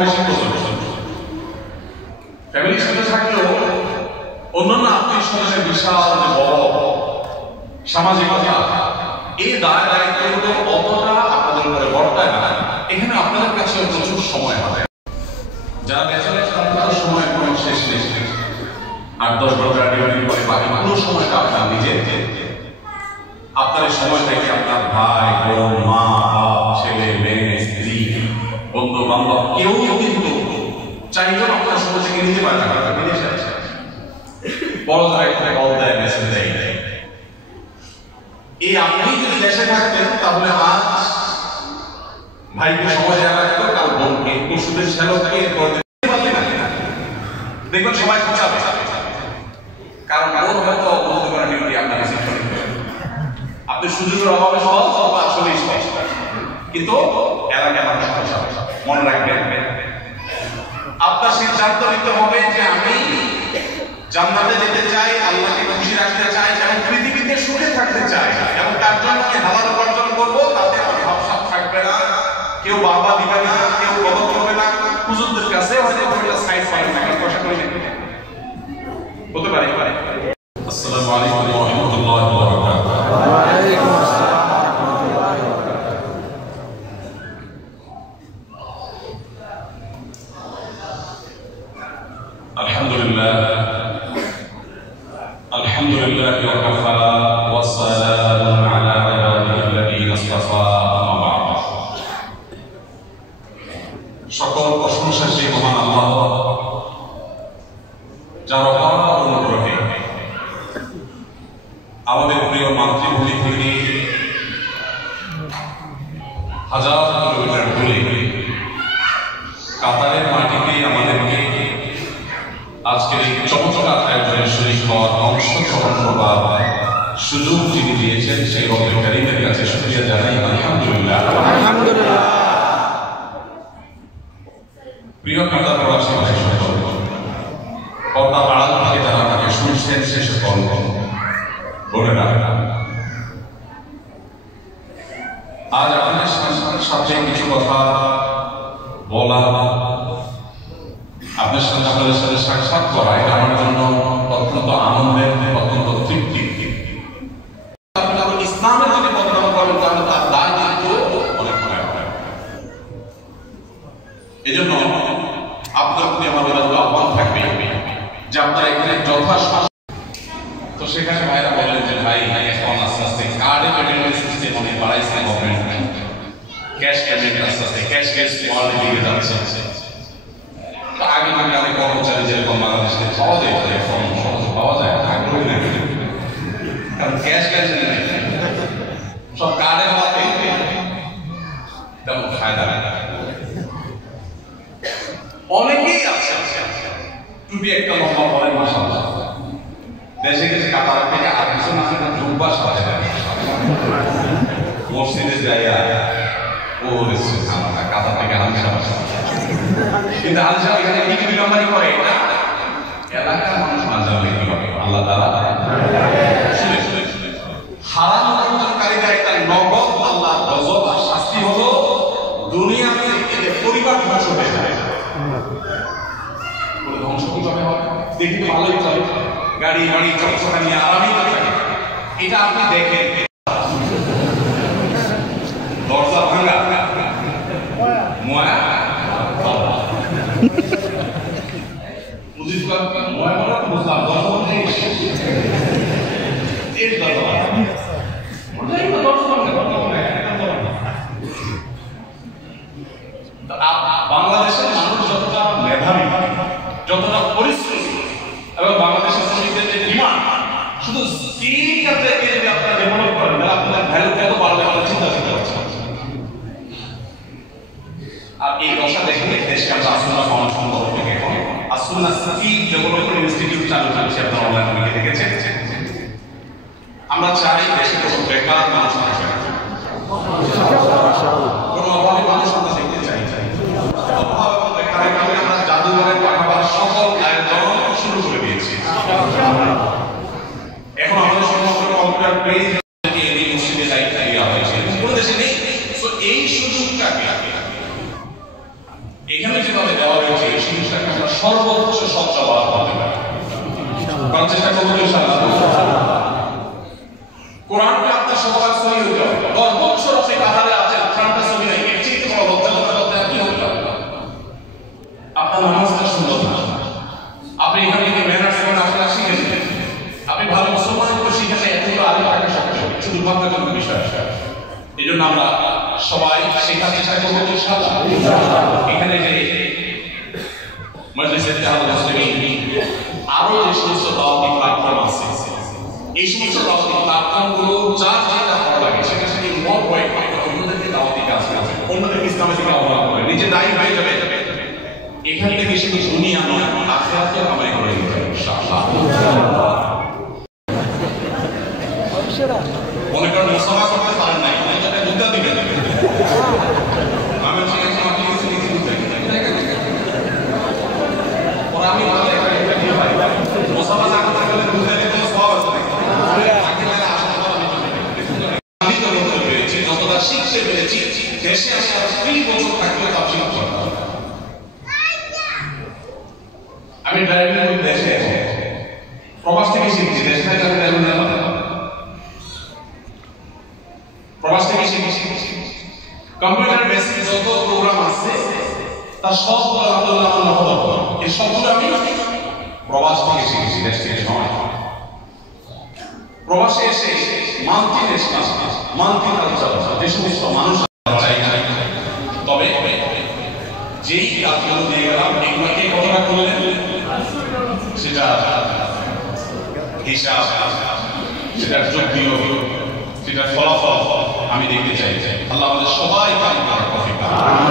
বেশি প্রচলিত। ফ্যামিলির সাথে থাকলেও অন্যান্য আত্মীয় স্বজনের বিশাল যে বড় সামাজিকতা, এই দায় দায়িত্বগুলো অতটা আপনাদের উপরে বর্তায় না। এখানে আপনাদের কাছে প্রচুর সময় হবে। যারা ব্যাচেলর তাদের সময় কোনো শেষ নেই। 8-10 ঘন্টা ডিউটি করে বাকি পুরো সময়টা আপনার নিজের। আপনার এই সময় থেকে আপনার ভাই, বোন, মা, বাপ, ছেলে, মেয়ে, স্ত্রী, বন্ধু বান্ধব কেউ কিন্তু চাইলেও আপনার সময় থেকে নিতে পারে না। বিদেশে আছে, বড় জায়গায় কল দেয়, মেসেজ দেয়। এই আপনি যদি দেশে থাকতেন তাহলে আজ ভাইকে সময় দেওয়া লাগতো, কাল বোনকে, পশুদের শ্যালককে, দেখবেন সবাই খোঁচাবে, কারণ ওর হয়তো বন্ধ করা ডিউটি আপনার রিসিভ করে। আপনি সুযোগের অভাবে সহজ অথবা আসলেই সহজ, কিন্তু এলাকায় মানুষ খোঁচাবে। মনে রাখবেন, আপনার সিদ্ধান্ত নিতে হবে যে আমি জান্নাতে যেতে চাই, আল্লাহকে খুশি রাখতে চাই এবং পৃথিবীতে সুখে থাকতে চাই, এবং তার জন্য আমি হালাল উপার্জন করবো। তাতে আমার ভাবসাব থাকবে না, কেউ বাবা দিবে না, কেউ গদর করবে না। হুজুরদের কাছে হয়তো সাইড পাবেন না, পয়সা করে নেবেন, হতে পারে। আসসালামু আলাইকুম ওয়া রাহমাতুল্লাহি ওয়া বারাকাতুহু। ওয়া আলাইকুম আসসালাম ওয়া রাহমাতুল্লাহি ওয়া বারাকাতুহু। আলহামদুলিল্লাহ আলহামদুলিল্লাহি ওয়া কাফা ওয়া সালামুন আলা ইবাদিহিল্লাযীনা ইসতাফা, আম্মা বা'দ। সকল প্রশংসা সেই মহান আল্লাহ, যার অপার অনুগ্রহে আমাদের প্রিয় মাতৃভূমি থেকে হাজার কিলোমিটার দূরে কাতারের মাটিতে আমাদেরকে আজকের এই চমৎকার আয়োজনের শরীক হওয়ার, অংশগ্রহণ করবার সুযোগ যিনি দিয়েছেন, সেই রব্বুল কারীমের কাছে শুকরিয়া জানাই। আলহামদুলিল্লাহ আলহামদুলিল্লাহ। প্রিয় কাতার প্রবাসী ভাই সকল, পর্দা আড়াল থেকে যারা আমাকে শুনছেন, সে সকল বোনেরা, আজ আপনাদের সাথে কিছু কথা বলা, আপনাদের সাথে সাক্ষাৎ করা, এটা আমার জন্য অত্যন্ত আনন্দের, অত্যন্ত তৃপ্তি। ইসলামের যদি বদনাম করেন তাহলে তার দায় কিন্তু অনেক মনে হয়। এই জন্য আপনার প্রতি আমার আহ্বান থাকবে যে আপনারা এখানে যথাসময়, তো সেখানে ভাইরা বললেন যে ভাই এখন আস্তে আস্তে কার্ডে পেমেন্ট সিস্টেম অনেক বাড়াইছে গভর্নমেন্ট, ক্যাশ পেমেন্ট আস্তে আস্তে ক্যাশ ওয়ার্ল্ডে দিকে যাচ্ছে। আগে আমি কর্মচারী যেরকম বাংলাদেশে পাওয়া যায়, এখন সহজে পাওয়া যায়, আগ্রহী না, কারণ ক্যাশ নেই, সব কার্ডে হওয়াতে তেমন ফায়দা নেই। অনেকেই আছে টুপি একটা লম্বা বলেন মাশাআল্লাহ, দেশে গেছে কাতার থেকে আর কিছু না জুব্বা সাথে মসজিদে যাইয়া ওরে সুবহানাল্লাহ, কাতার থেকে হালসা, কিন্তু হালসা এখানে কি বিলম্বানি করে, এটা এলাকার মানুষ না জানলে কি হবে। আল্লাহ তাআলা হারাম উপার্জনকারীদের একটা নগদ আল্লাহর গজব আর শাস্তি হলো দুনিয়াতে এদের পরিবার ধ্বংস হয়ে যায়। ধ্বংস কিভাবে হয়? দেখি ভালোই চলে, গাড়ি বাড়ি চকচকা নিয়ে আরামই থাকে, এটা আপনি দেখেন। দরজা ভাঙা, ময়া বুঝলাম, দরজা বাংলাদেশের মানুষ যতটা মেধাবী, যতটা পরিশ্রমী, এবং বাংলাদেশের শ্রমিকদের যে ডিমান্ড, শুধু স্কিল ক্ষেত্রে যদি আপনারা ডেভেলপ করেন তাহলে আপনাদের ভ্যালু কত বাড়বে আমরা চিন্তা করতে পারছি। আর এই দশা দেখে দেশকে আমরা আসুনা ফাউন্ডেশন তরফ থেকে এখন আসুনা স্কিল ডেভেলপমেন্ট ইনস্টিটিউট চালু করছি, আপনারা অনলাইনে দেখেছেন। আমরা চাই দেশে কোনো বেকার মানুষ থাকবে না, কোনো অভাবী মানুষ আমরা দেখতে চাই। অভাব এবং বেকারের কারণে আমরা জাদুঘরের পাঠাবার সকল আয়োজন শুরু করে দিয়েছি। এখন আমাদের সমস্ত কম্পিউটার পেজ ইউনিভার্সিটি দায়িত্ব দেওয়া হয়েছে, কোনো দেশে নেই। তো এই সুযোগটাকে এখানে যেভাবে দেওয়া হয়েছে এই জিনিসটাকে আমরা সর্বোচ্চ সচ্চবাদ করতে পারি, কারণ চেষ্টা করবো ইনশাআল্লাহ। কোরআনকে আপনার সবার সহি হইতে হবে। 10 বছর আপনি কাতারে আছেন, কোরআনটা সহি নাই, এর চেয়ে বড় লজ্জা কি হতে পারে? আপনার নামাজটা সুন্দর না, আপনি এখান থেকে ম্যানার্স এবং আখলাক শিখেছেন, আপনি ভালো মুসলমানিত্ব শিখেছেন, এতগুলো আগে থাকা সত্ত্বেও কিছু দুর্ভাগ্যজনক বিষয় আছে। এই জন্য আমরা সবাই শেখার চেষ্টা করবো ইনশাআল্লাহ। এখানে যে মজলিসে ইত্তেহাদুল মুসলিমিন আরো যে সমস্ত দাওয়াতি প্ল্যাটফর্ম আছে, এই সমস্ত দাওয়াতি প্ল্যাটফর্মগুলো যার যেটা ভালো লাগে সেটা থেকে ইনভলভ হয়ে অন্যদেরকে দাওয়াতি কাজ করে, অন্যদেরকে ইসলামের দিকে আহ্বান করে, নিজে দায়ী হয়ে যাবে। এখান থেকে শুধু দুনিয়া নয়, আখিরাতেও কামাই করে নিতে হবে ইনশাআল্লাহ। মনে করেন মুসাফা করতে পারেন নাই, এটা দুধা দিবেন, আমি চাইছি আপনি কিছু লিখে দিবেন, পরে আমি ভালো একটা দিয়ে পাই মুসাফা না করতে গেলে দুধা দিতে সব আছে নাকি আখিরাতে আসলে আমি তো বলতে পেরেছি, যতটা শিখতে পেরেছি দেশে আসার 3 বছর থাকলেও তা শিখতে পারবো। আমি ড্রাইভিং দেশে প্রবাস থেকে শিখছি, দেশ থেকে আমি ড্রাইভিং না প্রবাস থেকে শিখছি। কম্পিউটার বেসিক যত প্রোগ্রাম আছে তার সবগুলো আল্লাহ মহব্বত, এই সবগুলো আমি প্রবাস থেকে শিখেছি, দেশ থেকে সময়। প্রবাসে এসে মাল্টি ন্যাশনাল মাল্টি কালচারাল যে সমস্ত মানুষ চাই, তবে যেই কাজগুলো দিয়ে গেলাম এগুলোকে কতটা করলেন সেটা হিসাব, সেটার যোগ্য, সেটার ফলাফল আমি দেখতে চাই। আল্লাহ আমাদের সবাই কাজ করার তৌফিক দান করুন।